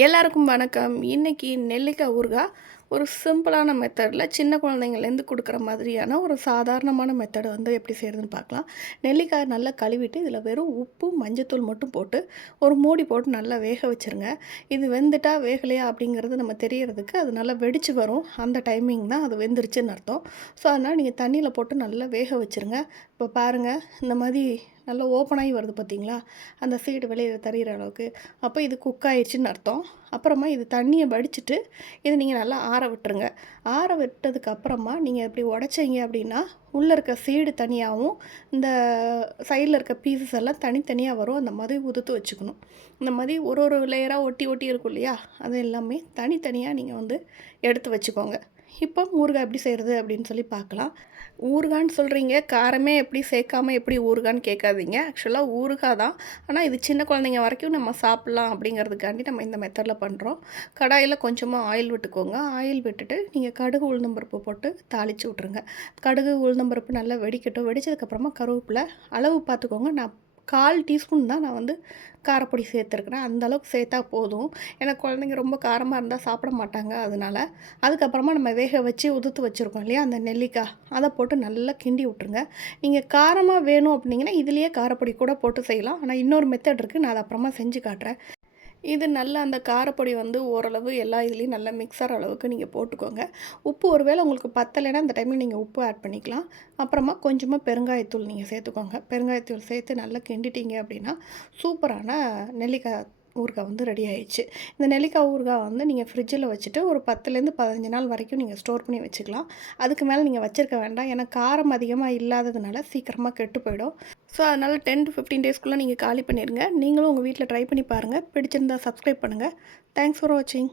எல்லாருக்கும் வணக்கம். இன்றைக்கி நெல்லிக்காய் ஊறுகாய் ஒரு சிம்பிளான மெத்தடில் சின்ன குழந்தைங்கள்லேருந்து கொடுக்குற மாதிரியான ஒரு சாதாரணமான மெத்தடை வந்து எப்படி செய்கிறதுன்னு பார்க்கலாம். நெல்லிக்காய் நல்லா கழுவிட்டு இதில் வெறும் உப்பு மஞ்சத்தூள் மட்டும் போட்டு ஒரு மூடி போட்டு நல்லா வேக வச்சுருங்க. இது வெந்துட்டா வேகலையா அப்படிங்கிறது நம்ம தெரியறதுக்கு அது நல்லா வெடிச்சு வரும். அந்த டைமிங் தான் அது வெந்துருச்சுன்னு அர்த்தம். ஸோ அதனால் நீங்கள் தண்ணியில் போட்டு நல்லா வேக வச்சுருங்க. இப்போ பாருங்கள் இந்த மாதிரி நல்லா ஓப்பனாகி வருது பார்த்தீங்களா? அந்த சீடு வெளியில் தெரிகிற அளவுக்கு. அப்போ இது குக் ஆயிடுச்சுன்னு அர்த்தம். அப்புறமா இது தண்ணியை வடிச்சிட்டு இதை நீங்கள் நல்லா ஆற விட்டுருங்க. ஆற விட்டதுக்கு அப்புறமா நீங்கள் இப்படி உடச்சிங்க அப்படின்னா உள்ளே இருக்க சீடு தனியாகவும் இந்த சைடில் இருக்க பீசஸ் எல்லாம் தனித்தனியாக வரும். அந்த மாதிரி உதுத்து வச்சுக்கணும். இந்த மாதிரி ஒரு ஒரு லேயராக ஒட்டி ஒட்டி இருக்கும் இல்லையா? அது எல்லாமே தனித்தனியாக நீங்கள் வந்து எடுத்து வச்சுக்கோங்க. இப்போ ஊறுகாய் எப்படி செய்கிறது அப்படின்னு சொல்லி பார்க்கலாம். ஊறுகான்னு சொல்கிறீங்க காரமே எப்படி சேர்க்காம எப்படி ஊறுகான்னு கேட்காதீங்க. ஆக்சுவலாக ஊறுகாய் தான். ஆனால் இது சின்ன குழந்தைங்க வரைக்கும் நம்ம சாப்பிட்லாம் அப்படிங்கிறதுக்காண்டி நம்ம இந்த மெத்தடில் பண்ணுறோம் கடாயில் கொஞ்சமாக ஆயில் விட்டுக்கோங்க. ஆயில் விட்டுட்டு நீங்கள் கடுகு உளுந்தம்பருப்பு போட்டு தாளித்து விட்ருங்க கடுகு உளுந்தம்பருப்பு நல்லா வெடிக்கட்டும். வெடிச்சதுக்கப்புறமா கருவேப்பிலை அளவு பார்த்துக்கோங்க. நான் கால் டீஸ்பூன் தான் நான் வந்து காரப்பொடி சேர்த்துருக்குறேன். அந்தளவுக்கு சேர்த்தா போதும். ஏன்னா குழந்தைங்க ரொம்ப காரமாக இருந்தால் சாப்பிட மாட்டாங்க. அதனால் அதுக்கப்புறமா நம்ம வேக வச்சு உதுத்து வச்சுருக்கோம் இல்லையா அந்த நெல்லிக்காய். அதை போட்டு நல்லா கிண்டி விட்ருங்க நீங்கள் காரமாக வேணும் அப்படிங்கன்னா இதுலேயே காரப்பொடி கூட போட்டு செய்யலாம். ஆனால் இன்னொரு மெத்தட் இருக்குது நான் அதை அப்புறமா செஞ்சு காட்டுறேன். இது நல்லா அந்த காரப்பொடி வந்து ஓரளவு எல்லா இதுலேயும் நல்லா மிக்ஸர் அளவுக்கு நீங்கள் போட்டுக்கோங்க. உப்பு ஒருவேளை உங்களுக்கு பத்தலைன்னா அந்த டைமில் நீங்கள் உப்பு ஆட் பண்ணிக்கலாம். அப்புறமா கொஞ்சமாக பெருங்காயத்தூள் நீங்கள் சேர்த்துக்கோங்க. பெருங்காயத்தூள் சேர்த்து நல்லா கிண்டிட்டீங்க அப்படின்னா சூப்பரான நெல்லிக்காய் ஊறுகாய் வந்து ரெடி ஆயிடுச்சு. இந்த நெல்லிக்காய் ஊறுகாய் வந்து நீங்கள் ஃப்ரிட்ஜில் வச்சுட்டு ஒரு பத்துலேருந்து பதினஞ்சு நாள் வரைக்கும் நீங்கள் ஸ்டோர் பண்ணி வச்சுக்கலாம். அதுக்கு மேலே நீங்கள் வச்சுருக்க வேண்டாம். ஏன்னா காரம் அதிகமாக இல்லாததுனால சீக்கிரமாக கெட்டு போயிடும். ஸோ அதனால் டென் டு ஃபிஃப்டீன் டேஸ்க்குள்ளே நீங்கள் காலி பண்ணிடுங்க நீங்களும் உங்கள் வீட்டில் ட்ரை பண்ணி பாருங்கள் பிடிச்சிருந்தா சப்ஸ்கிரைப் பண்ணுங்கள் தேங்க்ஸ் ஃபார் வாட்சிங்